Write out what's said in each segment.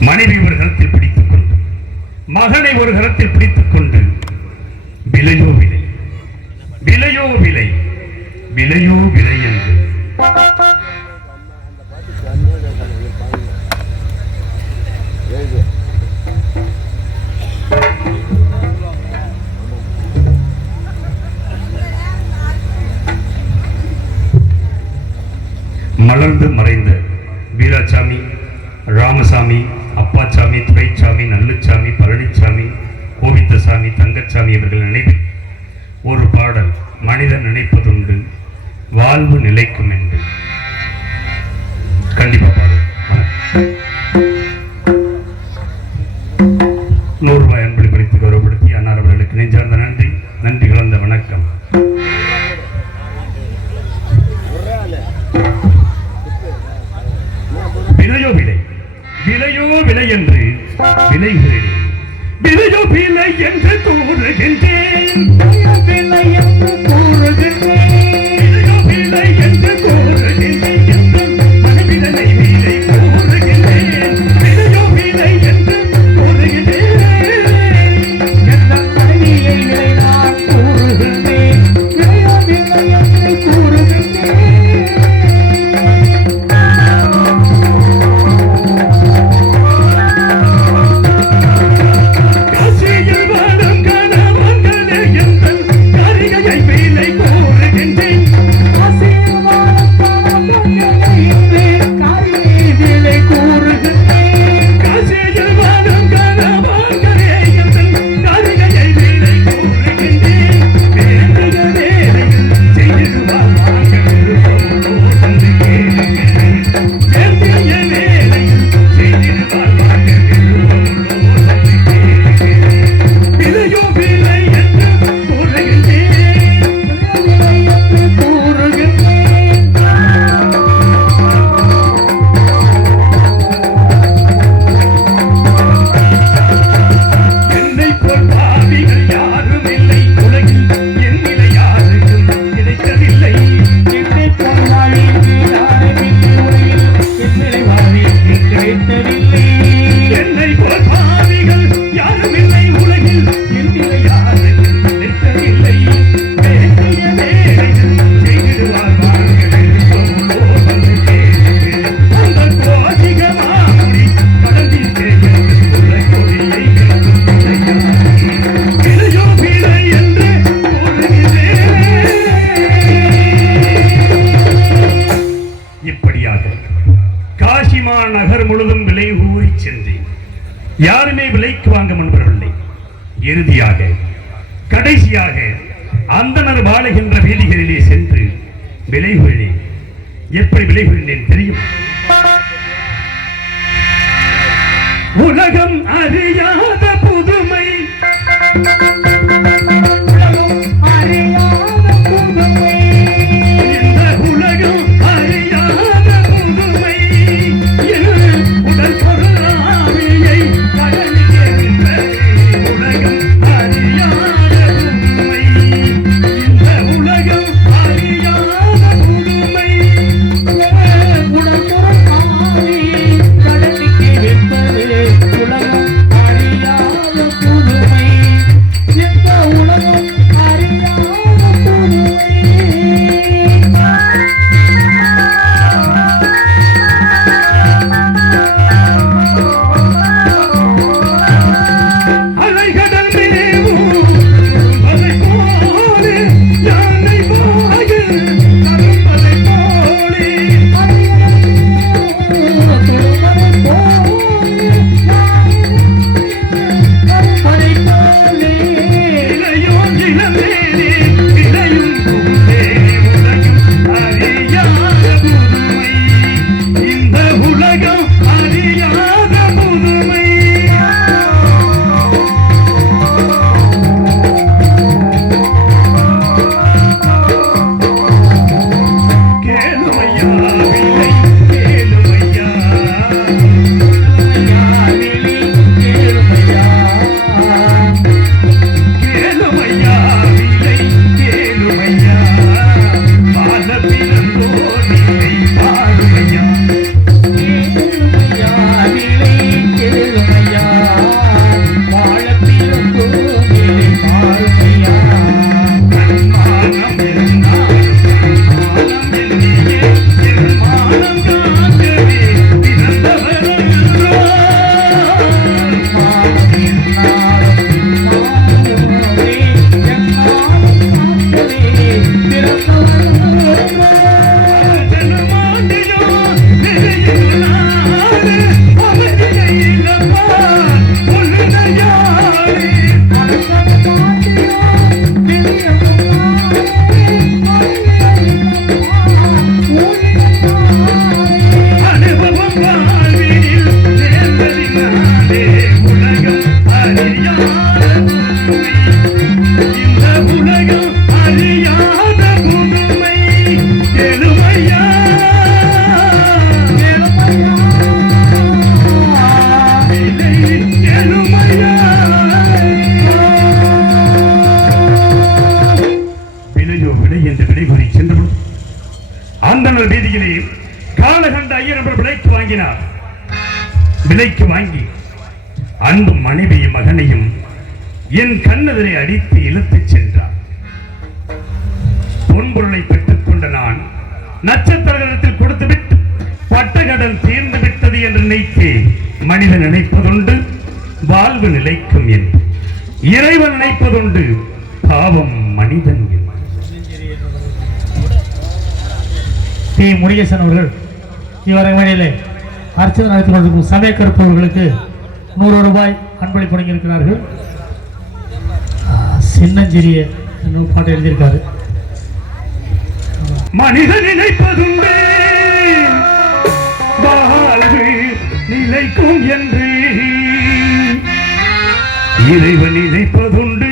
மனைவி ஒரு கரத்தில் பிடித்துக் கொண்டு மகனை ஒரு கரத்தில் பிடித்துக் கொண்டு விலையோ விலை விலையோ விலை விலையோ விலை என்று. மலர்ந்து மறைந்த வீராசாமி ராமசாமி அப்பாச்சாமி துரைச்சாமி நல்லுச்சாமி பழனிச்சாமி கோவிந்தசாமி தங்கச்சாமி இவர்கள் நினைவில் ஒரு பாடல் மனிதன் நினைப்பதுண்டு வாழ்வு நிலைக்கும் என்று கண்டிப்பாக வினைகிறேன் விலைய விலை என்று கூறுகின்றேன். விலை என்று கூறுகின்றேன். இறுதியாக கடைசியாக அந்தனர் வாழுகின்ற வீதிகளிலே சென்று விளைவுள்ளேன் எப்படி விளைவுள்ளேன் தெரியும்? உலகம் அறியாத புதுமை. மாந்தனூர் வீதியிலே காலகண்ட ஐயர் அவர் விலைக்கு வாங்கினார். விலைக்கு வாங்கி அன்பு மனைவியும் மகனையும் என் கண்ணெதிரை அடித்து இழுத்துச் சென்றார். பொன்பொருளை பெற்றுக் கொண்ட நான் நட்சத்திரத்தில் கொடுத்துவிட்டு பட்டகடன் தீர்ந்து விட்டது என்று நினைத்து மனிதன் நினைப்பதுண்டு வாழ்வு நிலைக்கும் என்று. இறைவன் நினைப்பதுண்டு பாவம் மனிதன் டி முருகேசன் அவர்கள் இவ்வரங்கமேடையிலே அர்ச்சனை நடத்தி கொண்டிருக்கும் சமய கருப்பவர்களுக்கு நூறு ரூபாய் அன்பளிப்பு வழங்கியிருக்கிறார்கள். சின்னஞ்சிறிய பாட்டை எழுதியிருக்காரு. மனிதன் நினைப்பதுண்டே நிலைக்கும் என்று. இறைவன் நினைப்பதுண்டு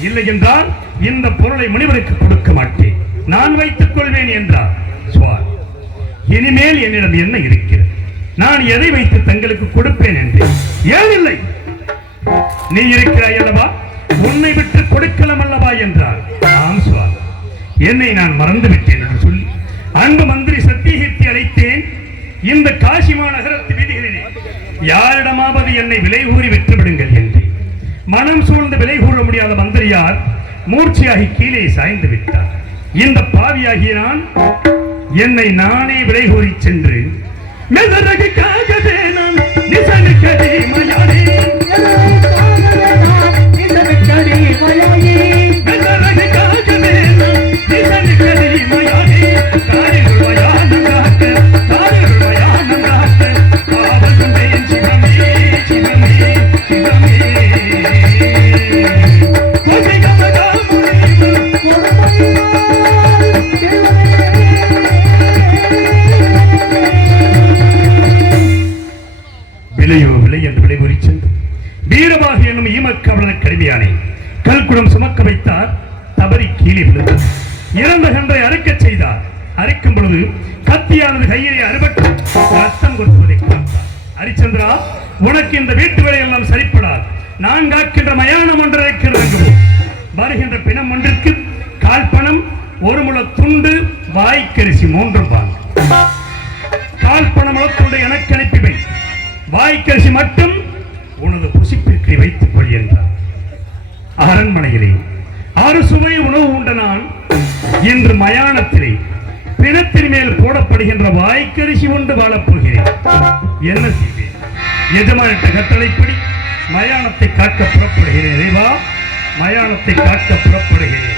இல்லை என்றால் இந்த பொருளை முனிவருக்கு கொடுக்க மாட்டேன். நான் வைத்துக் கொள்வேன் என்றார். சுவாமி இனிமேல் என்னிடம் என்ன இருக்கிறது? நான் எதை வைத்து தங்களுக்கு கொடுப்பேன் என்றேன். இல்லை? நீ இருக்கிறாய் அல்லவா? உன்னை விட்டு கொடுக்கலாம் அல்லவா என்றார். ஆம் சுவாமி. என்னை நான் மறந்து விட்டேன் நான் சொல்லி அன்பு மந்திரி சத்தியகீர்த்தி அழைத்தேன். இந்த காசி மாநகரத்து வீதிகளிலே யாரிடமாவது என்னை விலை கூறி விற்றுவிடுங்கள் என்று. மனம் சூழ்ந்து விலை கூற முடியாத மந்திரியார் மூர்ச்சியாகி கீழே சாய்ந்து விட்டார். இந்த பாவியாகிய நான் என்னை நானே விலை கூறி சென்று மெதரகுக்காகவே நான் நிசனுக்கடி மயானே. மெதரகுக்காகவே இறந்த கன்றை அறுக்க செய்தார். அறுக்கும் பொழுது கத்தியானது கையிலே அறுபட்டு ரத்தம் கொடுப்பதை பார்த்தார் ஹரிச்சந்திரா உனக்கு இந்த வீட்டு வேலையெல்லாம் சரிப்படாது. நான் காக்கின்ற மயானம் ஒன்று இருக்கிறது வருகின்ற பிணம் ஒன்றிற்கு கால் பணம் ஒரு முழ துண்டு வாய்க்கரிசி மூன்றும் வாங்க. கால் பணம் அளத்துண்டு எனக்கு அனுப்பி வை வாய்க்கரிசி மட்டும் உனது புசிப்பிற்கு வைத்துக் கொள் என்றார். அரண்மனையிலே ஆறு சுவை உணவு உண்ட நான் இன்று மயானத்திலே பிணத்தின் மேல் போடப்படுகின்ற வாய்க்கரிசி உண்டு வாழப் போகிறேன் என்ன செய்வேன்? எஜமானிட்ட கட்டளைப்படி மயானத்தை காக்க புறப்படுகிறேன். இறைவா மயானத்தை காக்க புறப்படுகிறேன்.